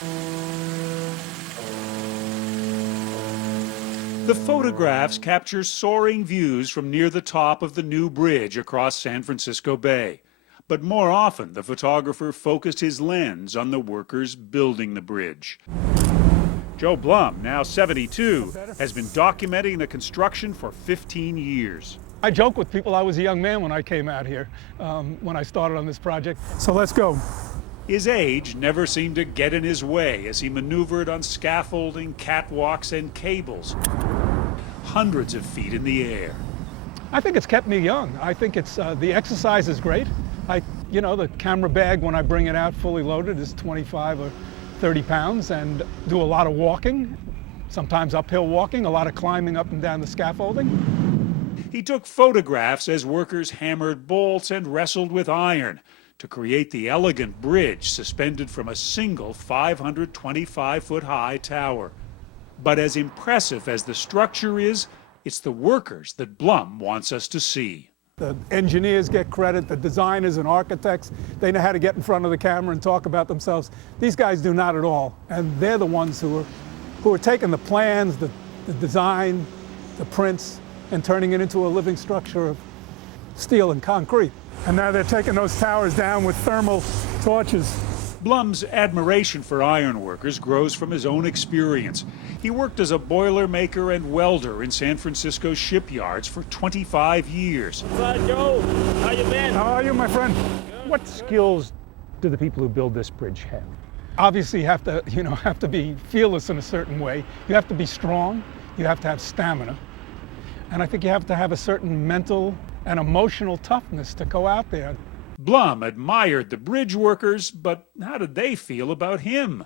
The photographs capture soaring views from near the top of the new bridge across San Francisco Bay. But more often, the photographer focused his lens on the workers building the bridge. Joe Blum, now 72, has been documenting the construction for 15 years. I joke with people I was a young man when I came out here, when I started on this project. So let's go. His age never seemed to get in his way as he maneuvered on scaffolding, catwalks, and cables, hundreds of feet in the air. I think it's kept me young. I think it's the exercise is great. The camera bag when I bring it out fully loaded is 25 or 30 pounds, and do a lot of walking, sometimes uphill walking, a lot of climbing up and down the scaffolding. He took photographs as workers hammered bolts and wrestled with iron to create the elegant bridge suspended from a single 525-foot-high tower. But as impressive as the structure is, it's the workers that Blum wants us to see. The engineers get credit, the designers and architects, they know how to get in front of the camera and talk about themselves. These guys do not at all, and they're the ones who are taking the plans, the design, the prints, and turning it into a living structure of steel and concrete. And now they're taking those towers down with thermal torches. Blum's admiration for ironworkers grows from his own experience. He worked as a boilermaker and welder in San Francisco shipyards for 25 years. What's up, Joe? How you been? How are you, my friend? What skills do the people who build this bridge have? Obviously, you have to be fearless in a certain way. You have to be strong. You have to have stamina. And I think you have to have a certain mental and emotional toughness to go out there. Blum admired the bridge workers, but how did they feel about him?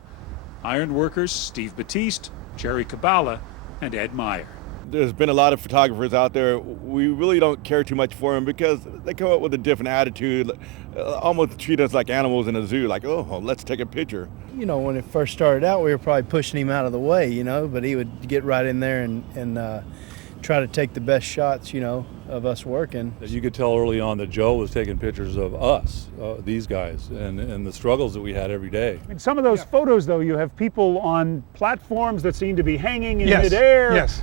Iron workers Steve Batiste, Jerry Cabala, and Ed Meyer. There's been a lot of photographers out there. We really don't care too much for them because they come up with a different attitude, almost treat us like animals in a zoo, like, oh, let's take a picture. You know, when it first started out, we were probably pushing him out of the way, but he would get right in there and try to take the best shots, of us working. You could tell early on that Joe was taking pictures of us, these guys, and the struggles that we had every day. In some of those photos, though, you have people on platforms that seem to be hanging in midair. Yes.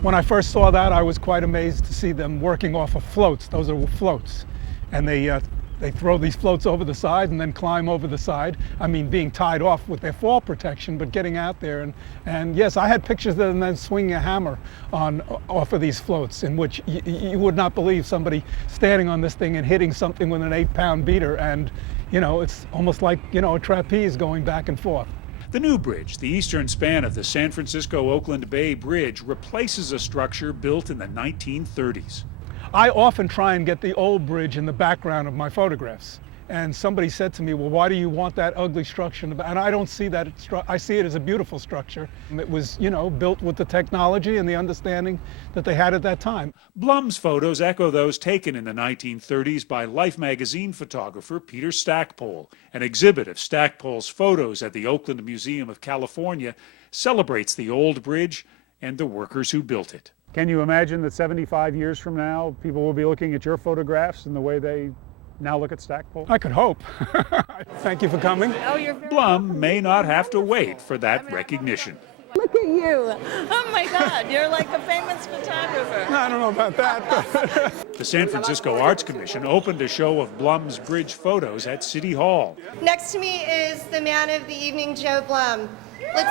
When I first saw that, I was quite amazed to see them working off of floats. Those are floats. And they throw these floats over the side and then climb over the side. I mean, being tied off with their fall protection, but getting out there. And yes, I had pictures of them then swinging a hammer off of these floats, in which you would not believe somebody standing on this thing and hitting something with an 8-pound beater. And, it's almost like, a trapeze going back and forth. The new bridge, the eastern span of the San Francisco-Oakland Bay Bridge, replaces a structure built in the 1930s. I often try and get the old bridge in the background of my photographs. And somebody said to me, well, why do you want that ugly structure in the back? And I don't see that. I see it as a beautiful structure. It was, built with the technology and the understanding that they had at that time. Blum's photos echo those taken in the 1930s by Life magazine photographer Peter Stackpole. An exhibit of Stackpole's photos at the Oakland Museum of California celebrates the old bridge and the workers who built it. Can you imagine that 75 years from now, people will be looking at your photographs in the way they now look at Stackpole? I could hope. Thank you for coming. Blum may not have to wait for that recognition. Look at you. Oh my God, you're like a famous photographer. I don't know about that. The San Francisco Arts Commission opened a show of Blum's bridge photos at City Hall. Next to me is the man of the evening, Joe Blum. Let's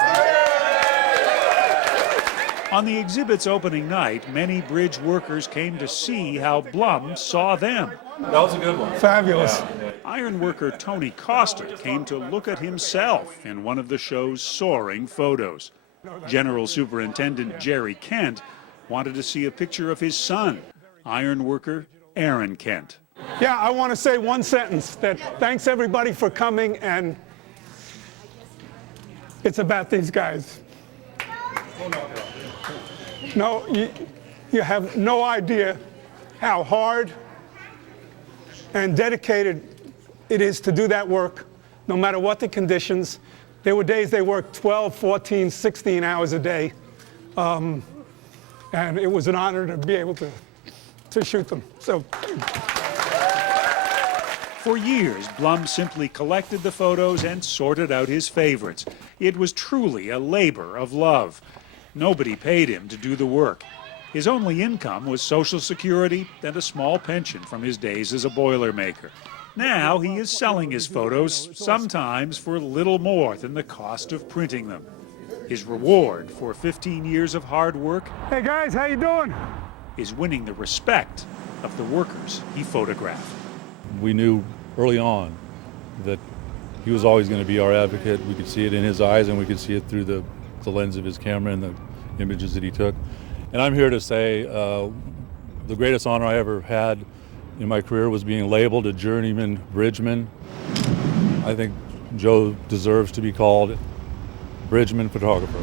On the exhibit's opening night, many bridge workers came to see how Blum saw them. That was a good one. Fabulous. Iron worker Tony Costa came to look at himself in one of the show's soaring photos. General Superintendent Jerry Kent wanted to see a picture of his son, iron worker Aaron Kent. Yeah, I want to say one sentence, that thanks everybody for coming, and it's about these guys. No, you have no idea how hard and dedicated it is to do that work, no matter what the conditions. There were days they worked 12, 14, 16 hours a day, and it was an honor to be able to shoot them. So. For years, Blum simply collected the photos and sorted out his favorites. It was truly a labor of love. Nobody paid him to do the work. His only income was Social Security and a small pension from his days as a Boilermaker. Now he is selling his photos, sometimes for little more than the cost of printing them. His reward for 15 years of hard work, Hey guys, how you doing? is winning the respect of the workers he photographed. We knew early on that he was always going to be our advocate. We could see it in his eyes, and we could see it through the lens of his camera and the images that he took. And I'm here to say the greatest honor I ever had in my career was being labeled a journeyman bridgeman. I think Joe deserves to be called Bridgeman Photographer.